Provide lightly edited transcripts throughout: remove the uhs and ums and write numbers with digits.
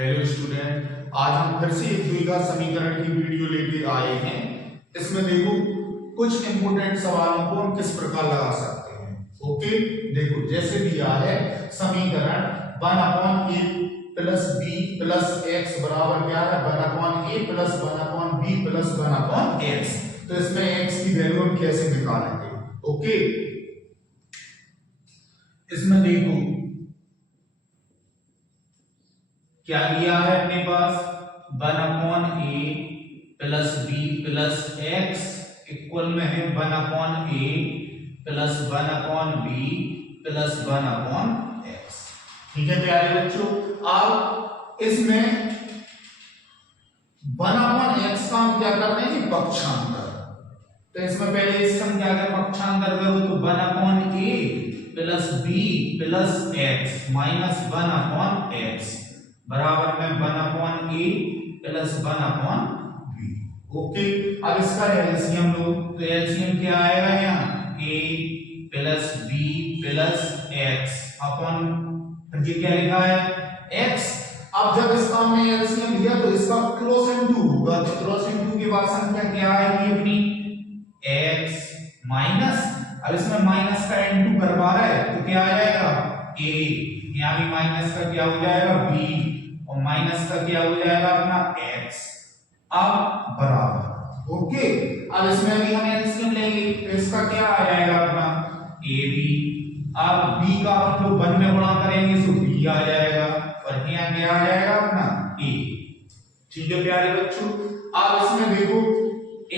Hello student, आज हम फिर से एक द्विघात समीकरण की वीडियो लेके आए हैं। इसमें देखो कुछ इंपोर्टेंट सवालों को हम किस प्रकार लगा सकते हैं। ओके, देखो जैसे दिया है समीकरण 1/a plus b plus x बराबर क्या है 1/a plus 1/b plus 1/x। तो इसमें x की वैल्यू हम कैसे निकालेंगे। ओके, इसमें देखो क्या लिया है अपने पास 1/a plus b plus x equal में है 1/a plus 1/b plus 1/x। ठीक है प्यारे बच्चों, अब इसमें 1/x का हम क्या कर रहे हैं पक्षांतर। तो इसमें पहले इसका हम क्या करें पक्षांतर करो तो 1/a plus b plus x minus 1/x बराबर में 1/a प्लस 1/b। ओके, अब इसका एलसीएम लो तो एलसीएम क्या आएगा यहाँ a plus b plus x अपन ये क्या लिखा है x। अब जब इसका हमने एलसीएम लिया तो इसका क्रॉस इनटू होगा, तो क्रॉस इनटू के बाद संख्या क्या आएगी अपनी x माइनस, अब इसमें माइनस का इनटू करवा रहा है तो क्या आ जाएगा a, यहाँ भी माइनस का क्या हो जाएगा b और माइनस का क्या हो जाएगा अपना x। अब बराबर ओके, अब इसमें भी हम एलसीएम लेंगे तो इसका क्या आ जाएगा अपना ab। अब b का हम लोग 1 में गुणा करेंगे तो b आ जाएगा और यहाँ क्या आ जाएगा अपना a। ठीक है प्यारे बच्चों, अब इसमें देखो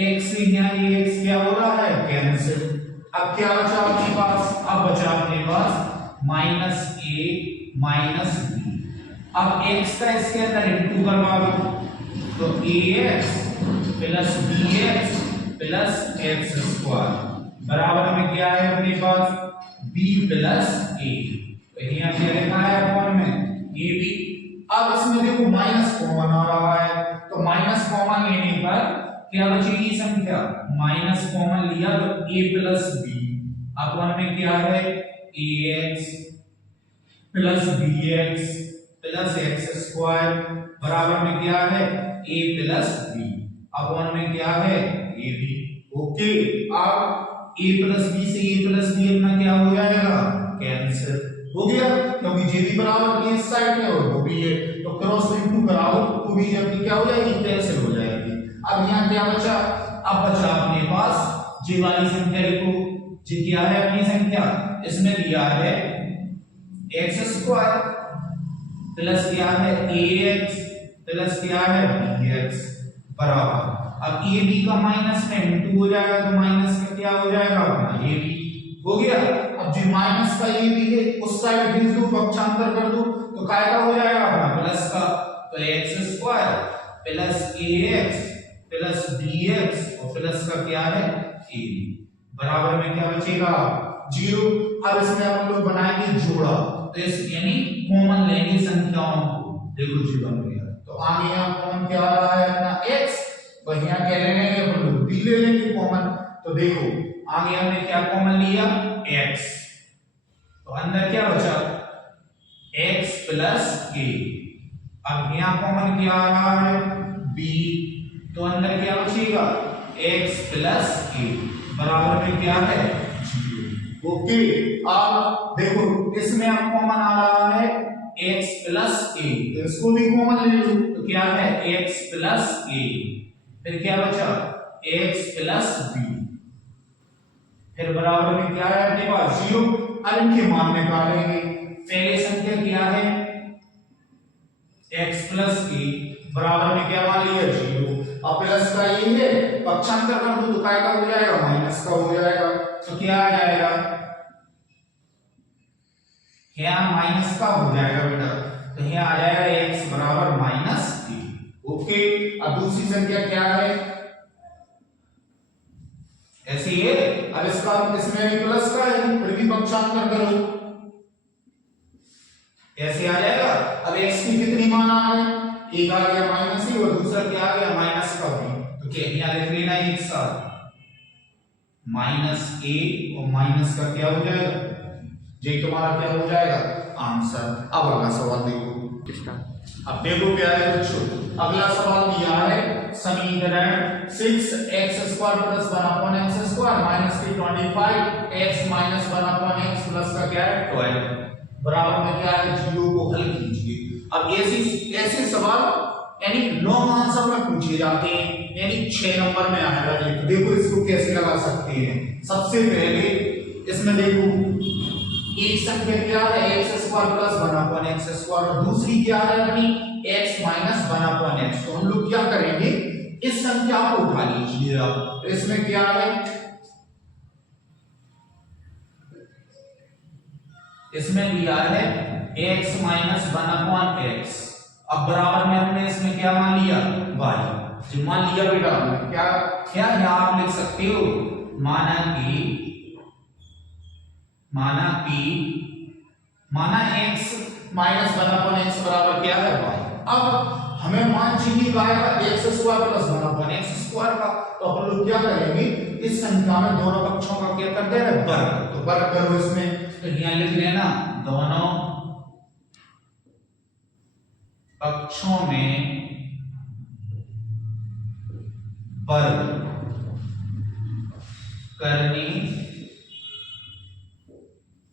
x से यहाँ ये x क्या हो रहा है कैंसिल। अब क्या बचा अपने पास, अब बचा अपने पास माइनस a माइनस b। अब x का इसके अंदर इंटू करवा दो तो ax plus bx plus x square बराबर में क्या है अपने पास b प्लस a। तो यहाँ क्या लिखा है अपन में ab। अब इसमें देखो माइनस कॉमन आ रहा है तो माइनस कॉमन लेने पर क्या बचेगी संख्या माइनस कॉमन लिया तो a प्लस b अपन में क्या है ax plus bx plus x square बराबर में क्या है a प्लस b अपन में क्या है ab। ओके, अब a प्लस b से a प्लस b अपना क्या हो जाएगा कैंसिल हो गया, क्योंकि जे भी बराबर की इस साइड में और वो भी है तो क्रॉस इनटू कराओ तो भी अपनी क्या हो जाएगी कैंसिल हो जाएगी। अब यहाँ क्या बचा, अब बचा अपने पास जे वाली संख्या लिखो, जे क्या है अपनी संख्या इसमें दिया है x स्क्वायर प्लस क्या है ax प्लस क्या है bx बराबर। अब a b का माइनस में इनटू हो जाएगा तो माइनस का क्या हो जाएगा अपना a b हो गया। अब जो माइनस का a b है उस साइड भेज दो पक्षांतर कर दो तो काय का हो जाएगा अपना प्लस का, तो x square plus ax plus bx और प्लस का क्या है a बराबर में क्या बचेगा 0। अब इसमें हम लोग बनाएंगे जोड़ा तो इस यानी कॉमन लेंगे संख्याओं को, देखो जी बन गया तो आगे यहाँ कॉमन क्या आ रहा है अपना x, वही यहाँ क्या ले लेंगे अपन लोग b ले लेंगे कॉमन। तो देखो आगे हमने क्या कॉमन लिया x, तो अंदर क्या बचा x प्लस a। अब यहाँ कॉमन क्या आ रहा है b, तो अंदर क्या बचेगा x प्लस a बराबर में क्या है 0। ओके, अब देखो इसमें अब कॉमन आ रहा है x प्लस a, तो इसको भी कॉमन ले लो तो क्या है x प्लस a, फिर क्या बचा x प्लस b, फिर बराबर में क्या है अपने पास 0। अब इनके मान निकालेंगे, पहले संख्या क्या है x प्लस a बराबर में क्या मान लिया 0। अब प्लस का ये है पक्षांतर कर दो तो काय का हो जाएगा माइनस का हो जाएगा, तो क्या आ जाएगा यहाँ माइनस का हो जाएगा बेटा, तो यहाँ आ जाएगा x बराबर माइनस a। ओके, अब दूसरी संख्या क्या है ऐसी है, अब इसका इसमें भी प्लस का है फिर भी पक्षांतर करो ऐसे आ जाएगा। अब x की कितनी मान आ गई, एक आ गया माइनस ही और दूसरा क्या आ गया माइनस का भी, तो क्या यहाँ लिख लेना एक साथ माइनस a और माइनस का क्या हो जाएगा, ये तुम्हारा क्या हो जाएगा आंसर। अब अगला सवाल देखो। अब देखो क्या है बच्चों, अगला सवाल दिया है समीकरण 6x² प्लस 1/x² माइनस की 25x माइनस 1/x प्लस का क्या है 12 बराबर में क्या है 0 को हल कीजिए। अब ऐसे सवाल यानी लॉन्ग आंसर में पूछे जाते हैं, यानी 6 नंबर में आएगा ये। तो देखो इसको कैसे लगा सकते हैं। सबसे पहले इसमें देखो एक संख्या क्या है x² प्लस 1/x² और दूसरी क्या है अपनी x माइनस 1/x। तो हम लोग क्या करेंगे, इस संख्या को उठा लीजिए आप। इसमें क्या है, इसमें लिया है x माइनस 1/x। अब बराबर में हमने इसमें क्या मान लिया y। जो मान लिया बेटा क्या क्या यहां आप लिख सकते हो, माना x माइनस 1/x बराबर क्या है y। अब हमें मान चाहिए y का x² प्लस 1/x² का। तो अपन लोग क्या करेंगे, इस संख्या में दोनों पक्षों का क्या कर दे रहे वर्ग। तो वर्ग करो इसमें, तो यहां लिख लेना दोनों पक्षों में वर्ग करने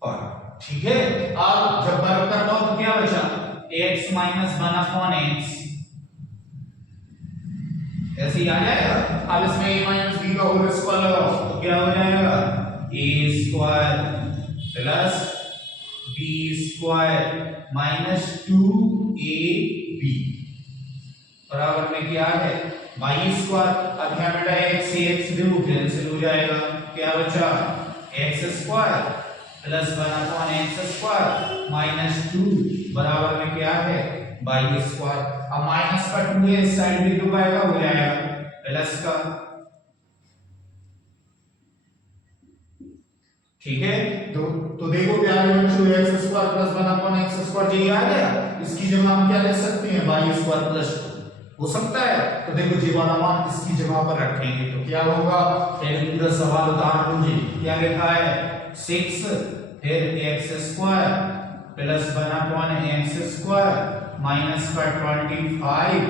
पर। ठीक है, अब जब वर्ग करना हो तो क्या बचा x माइनस 1/x ऐसे ही आ जाएगा। अब इसमें a माइनस b का होल स्क्वायर लगाओ तो क्या हो जाएगा a square plus b square minus 2ab बराबर में क्या है y स्क्वायर। अब यहाँ बेटा x से x देखो कैंसिल हो जाएगा, क्या बचा x square plus 1/x square minus 2 बराबर में क्या है y स्क्वायर। अब माइनस का 2 है इस साइड भी तो आएगा हो जाएगा प्लस का। ठीक है, तो देखो क्या है बच्चों x square plus 1/x square ये आ गया। इसकी जगह हम क्या लिख सकते हैं y स्क्वायर प्लस 2 हो सकता है। तो देखो जी वाला मान इसकी जगह पर रखेंगे तो क्या होगा, फिर पूरा सवाल उतार लीजिए। क्या लिखा है 6 फिर x square plus 1/x square minus का 25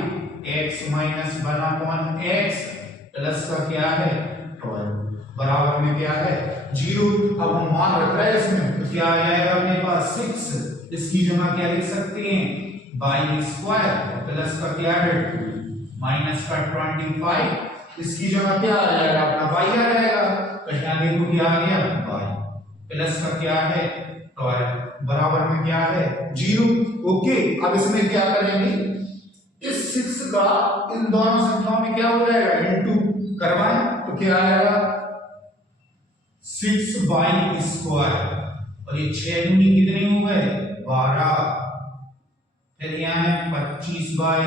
x माइनस 1/x प्लस का क्या है 12 बराबर में क्या है 0। अब हम मान रख रहे हैं इसमें तो क्या आ जाएगा अपने पास 6। इसकी जगह क्या लिख सकते हैं y स्क्वायर प्लस का क्या है 2 माइनस का 25। इसकी जगह क्या आ जाएगा अपना y आ जाएगा। तो यहाँ देखो क्या आ गया y प्लस का क्या है 12 बराबर में क्या है 0। ओके, अब इसमें क्या करेंगे, इस 6 का इन दोनों संख्याओं में क्या हो जाएगा इनटू करवाएं तो क्या आएगा 6y स्क्वायर और ये 6 दूनी कितने हो गए 12। फिर यहाँ है 25y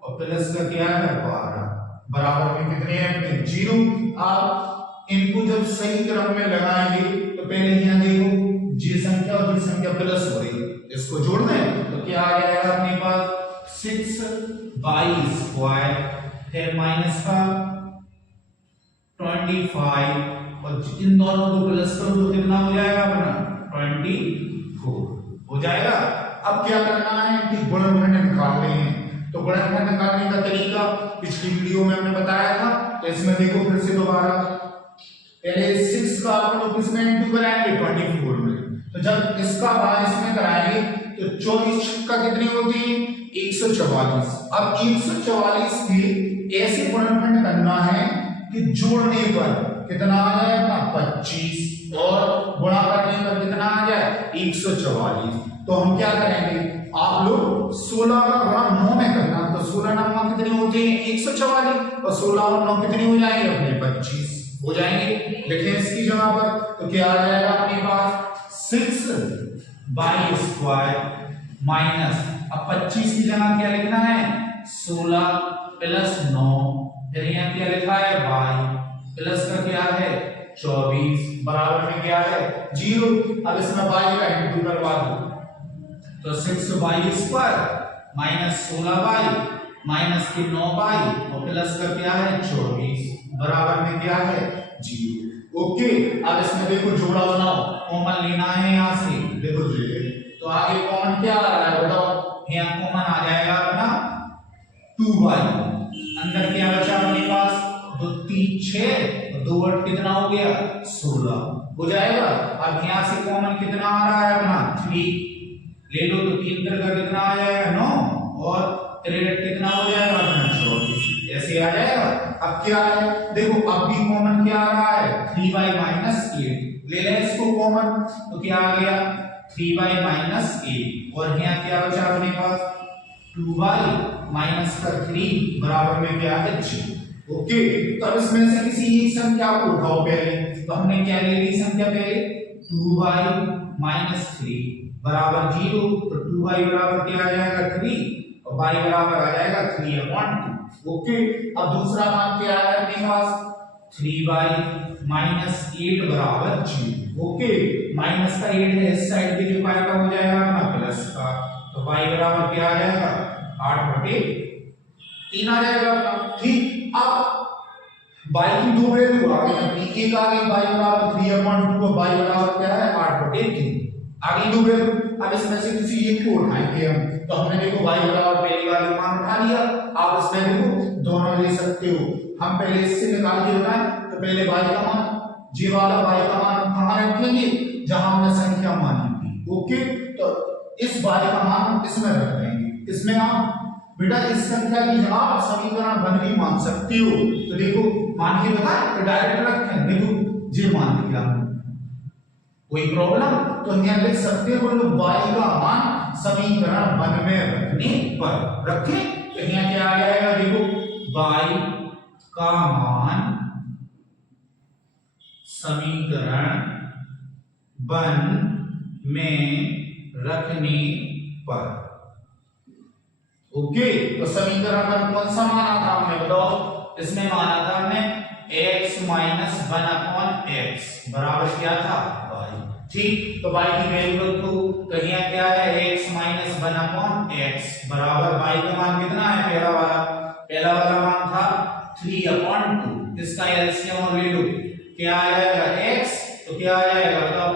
और प्लस का क्या है 12 बराबर में कितने हैं 0। आप इनको जब सही क्रम में लगाएंगे तो पहले यहाँ देखो जी संख्या और जी संख्या प्लस हो रही है, इसको जोड़ दें तो क्या आ जाएगा अपने पास 6y स्क्वायर फिर माइनस का 25 और इन दोनों को प्लस करो तो कितना हो जाएगा अपना 24 हो जाएगा। अब क्या करना है कि गुणनखंड निकालने हैं। तो गुणनखंड निकालने का तरीका पिछली वीडियो में हमने बताया था। तो इसमें देखो फिर से दोबारा, पहले 6 का अपन लोग किसमें इनटू कराएंगे 24 में। तो जब इसका भाग इसमें कराएंगे तो 24 छक्का कितनी होती है 144। अब 144 की ऐसे गुणनखंड करना है कि जोड़ने पर कितना आ जाए अपना 25 और गुणा करने पर कितना आ जाए 144। तो हम क्या करेंगे, आप लोग 16 का गुणा 9 में करना। तो 16 9 कितनी होती है 144 और 16 और 9 कितनी हो जाएंगे अपने 25 हो जाएंगे। लिखें इसकी जगह पर तो क्या आ जाएगा अपने पास 6y स्क्वायर माइनस अब 25 की जगह क्या लिखना है 16 प्लस 9 फिर यहाँ क्या लिखा है y प्लस का क्या है 24 बराबर में क्या है 0। अब इसमें y का इंटू करवा दो तो 6y square minus 16y minus के 9y और प्लस का क्या है 24 बराबर में क्या है 0। ओके, अब इसमें देखो जोड़ा बनाओ, कॉमन लेना है यहाँ से। देखो जी तो आगे कॉमन क्या आ रहा है बताओ यहाँ कॉमन आ जाएगा अपना 2y, अंदर क्या बचा अपने पास, 2 3 6 2 8 कितना हो गया 16 हो जाएगा। अब यहाँ से कॉमन कितना आ रहा है अपना 3 ले लो तो 3 का कितना आ जाएगा 9 और 63 कितना हो जाएगा अपना 24, ऐसे आ जाएगा। अब क्या है देखो, अब भी कॉमन क्या आ रहा है 3y माइनस 8, ले लें इसको कॉमन तो क्या आ गया 3y माइनस 8 और यहाँ क्या बचा अपने पास 2y माइनस का 3 बराबर में क्या है 0। ओके, तो अब इसमें से किसी एक संख्या को उठाओ पहले, तो हमने क्या ले ली संख्या पहले 2y माइनस 3 बराबर 0, तो 2y बराबर क्या आ जाएगा 3 और y बराबर आ जाएगा 3/2। ओके, अब दूसरा मान क्या है अपने पास 3y माइनस 8 बराबर 0। ओके, माइनस का 8 है इस साइड पे जो पाएगा हो जाएगा अपना प्लस का, तो y बराबर क्या आ जाएगा 8/3 आ जाएगा अपना। ठीक, अब y की दो वैल्यू आ गई अपनी, एक आ गई y बराबर 3/2 और y बराबर क्या है 8/3 आ गई दो वैल्यू। अब इसमें से किसी एक को उठाएंगे हम, तो हमने देखो y बराबर पहली वाले मान उठा लिया, आप इसमें देखो दोनों ले सकते हो। हम पहले इससे निकाल के बताएं, तो पहले y का मान, जी वाला y का मान कहां रखेंगे जहां हमने संख्या मानी थी। ओके, तो इस y का मान इसमें रख देंगे, इसमें आप बेटा इस संख्या की आप समीकरण बन भी मान सकते हो। तो देखो मान के बताएं तो डायरेक्ट रखें, देखो जी मान लिया कोई प्रॉब्लम, तो यहाँ लिख सकते हो लोग y का मान समीकरण वन में रखने पर रखें, तो यहाँ क्या आ जाएगा देखो y का मान समीकरण वन में रखने पर। ओके, तो समीकरण वन कौन सा माना था हमने बताओ, इसमें माना था हमने x माइनस 1/x बराबर क्या था y। ठीक, तो y की वैल्यू रखो, तो यहाँ क्या है x माइनस 1/x बराबर y का मान कितना है, पहला वाला मान था 3/2, इसका एलसीएम ले लो क्या आ जाएगा x, तो क्या आ जाएगा बताओ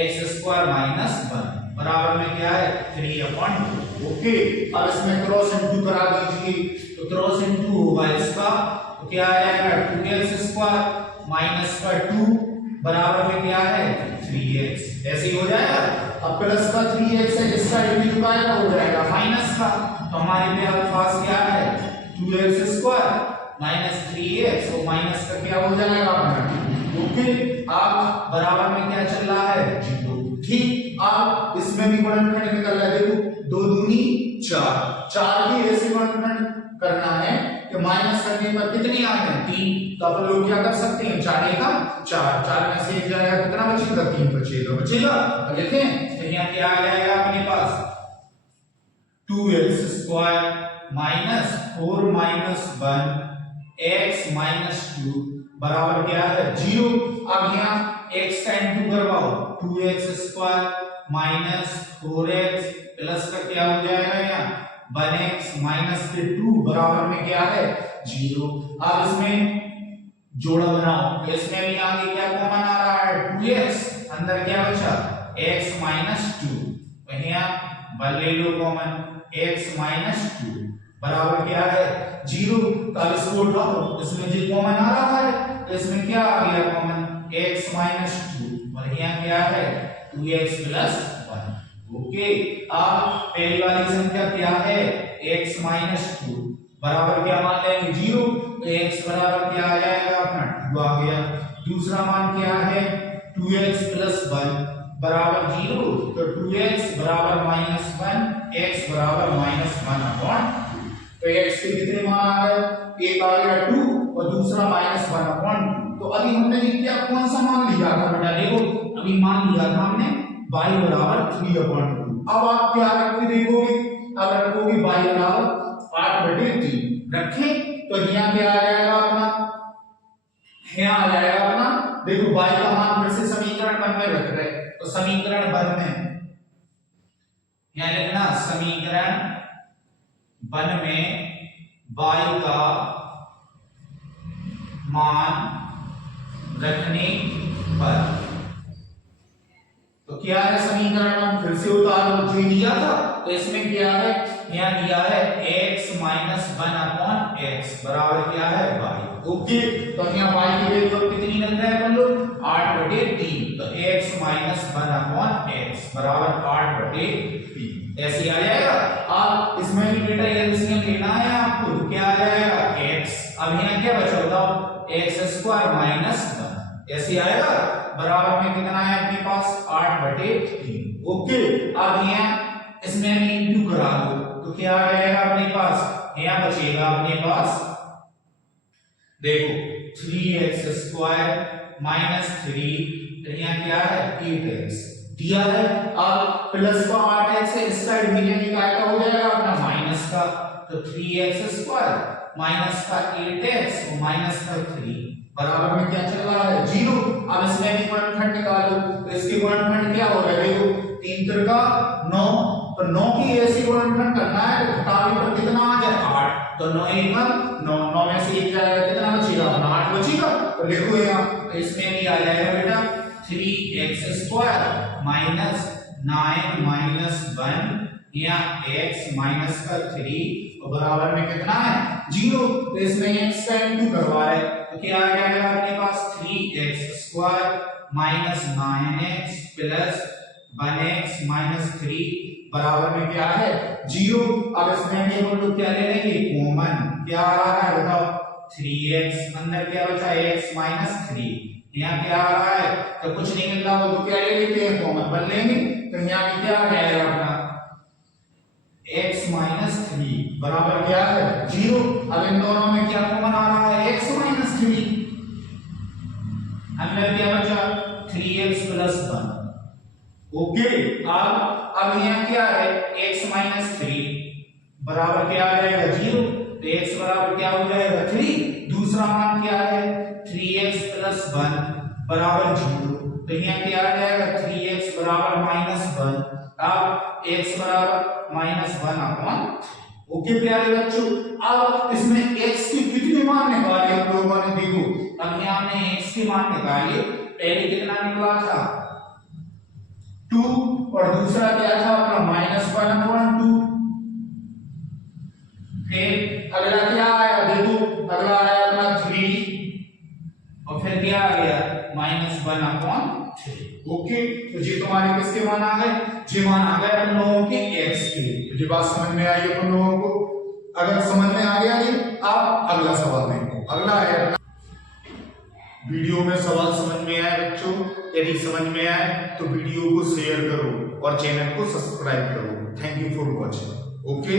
x² माइनस 1 बराबर में क्या है 3/2। ओके, अब इसमें क्रॉस इनटू करा दीजिए, तो क्रॉस इनटू होगा इसका, तो क्या आ जाएगा 2x² माइनस का 2 बराबर में क्या है 3x, ऐसे ही हो जाएगा। अब प्लस का 3x है, इसका डिग्री का हो जाएगा माइनस का, तो हमारे पास क्या है 2x² माइनस 3x और माइनस का क्या हो जाएगा अपना। ओके, आप बराबर में क्या चल रहा है 0। ठीक, आप इसमें भी गुणनखंड निकल रहा है, देखो 2 दूनी 4, 4 की ऐसे गुणनखंड करना है कि माइनस करने पर कितनी आ गए 3, तो आप लोग क्या कर सकते हैं 4 का 4, 4 में से जाएगा कितना बचेगा 3 बचेगा। अब देखें तो यहाँ क्या आ जाएगा अपने पास 2x² minus 4 minus 1 x minus 2 बराबर क्या है 0। अब यहाँ x का इनटू करवाओ, 2x² माइनस 4x प्लस का क्या हो जाएगा यहाँ 1x माइनस के 2 बराबर में क्या है 0। अब इसमें जोड़ा बनाओ, तो इसमें भी आगे क्या कॉमन आ रहा है 2x, अंदर क्या बचा x माइनस 2, यहाँ बल ले लो कॉमन x माइनस 2 बराबर क्या है 0। अब इसको उठाओ, इसमें जो कॉमन आ रहा है तो इसमें क्या आ गया कॉमन x माइनस 2 और यहाँ क्या है 2x प्लस 1। ओके, अब पहली वाली संख्या क्या है x माइनस 2 बराबर क्या मान लेंगे 0, तो x बराबर क्या आ जाएगा अपना 2 आ गया। दूसरा मान क्या है 2x प्लस 1 बराबर 0, तो 2x बराबर माइनस 1, x बराबर माइनस 1/2। तो x के कितने मान आ गए, एक आ गया 2 और दूसरा माइनस 1/2। तो अभी हमने क्या कौन सा मान लिया था बेटा, देखो अभी मान लिया था हमने y बराबर 3/2। अब आप क्या रख के देखोगे, अब रखोगे y बराबर 8/3 रखें, तो यहाँ क्या आ जाएगा अपना, यहाँ आ जाएगा अपना देखो y का मान फिर से समीकरण वन में रख रहे, तो समीकरण वन में यहाँ लिखना समीकरण वन में y का मान रखने पर, तो क्या है समीकरण वन फिर से उतारो जो दिया था, तो इसमें क्या है यहाँ दिया है x माइनस 1 अपॉन x बराबर क्या है y। ओके, तो यहाँ y की वैल्यू कितनी लग रहा है अपन लोग 8/3, तो x माइनस 1 अपॉन x बराबर 8/3 ऐसे आ जाएगा। अब इसमें भी बेटा एलसीएम लेना है आपको, तो क्या आ जाएगा x, अब यहाँ क्या बचा बताओ x² माइनस 1 ऐसे आएगा, बराबर में कितना है अपने पास 8/3। ओके, अब यहाँ इसमें भी इंटू करा दो, तो क्या आ जाएगा अपने पास, यहाँ बचेगा अपने पास देखो 3x² माइनस 3, फिर यहाँ क्या है 8x दिया है। अब प्लस का 8x है, इस साइड भी लेंगे क्या हो जाएगा अपना माइनस का, तो 3x² माइनस का 8x और माइनस का 3 बराबर में क्या चल रहा है 0। अब इसमें भी गुणनखंड निकालो, तो इसके गुणनखंड क्या होगा देखो 3 त्रिका 9, तो 9 की ऐसी गुणनखंड करना है तो घटाने पर कितना आ जाए 8, तो 9 1 9, 9 में से 1 जाएगा कितना बचेगा अपना 8 बचेगा, तो लिखो यहाँ, तो इसमें भी आ जाएगा बेटा 3x² माइनस 9 माइनस 1 या x माइनस का 3 और बराबर में कितना है 0, तो इसमें x का इंटू करवा रहे तो क्या आ जाएगा अपने पास 3x² minus 9x plus 1x minus 3 बराबर में क्या है 0। अब इसमें भी हम लोग क्या ले लेंगे कॉमन, क्या आ रहा है बताओ 3x, अंदर क्या बचा x माइनस 3, यहाँ क्या आ रहा है तो कुछ नहीं मिल रहा हो तो क्या ले लेते हैं कॉमन बन लेंगे, तो यहाँ भी क्या आ जाएगा अपना x माइनस 3 बराबर क्या है 0। अब इन दोनों में क्या कॉमन आ रहा है x माइनस 3, अंदर क्या बचा 3x प्लस 1। ओके, अब यहाँ क्या है x माइनस 3 बराबर क्या आ जाएगा 0, तो x बराबर क्या हो जाएगा 3, दूसरा मान क्या है 3x प्लस 1 बराबर 0, तो यहाँ क्या आ जाएगा 3x बराबर माइनस 1, अब x बराबर माइनस 1 अपॉन। ओके प्यारे बच्चों, अब इसमें x के कितने मान निकाले हम लोगों ने देखो, अब यहाँ हमने x के मान निकाले, पहले कितना निकला था 2 और दूसरा क्या था अपना माइनस 1 अपॉन 2, फिर अगला क्या आया देखो, अगला आया अपना 3 और फिर क्या आ गया माइनस 1 अपॉन 3। ओके, तो ये तुम्हारे किसके मान आ गए, ये मान आ गए हम लोगों के x के। तो ये बात समझ में आई अपन लोगों को, अगर समझ में आ गया ये आप अगला सवाल देखो। अगला है अपना वीडियो में सवाल समझ में आया बच्चों, यदि समझ में आए तो वीडियो को शेयर करो और चैनल को सब्सक्राइब करो। Thank you for watching. Okay.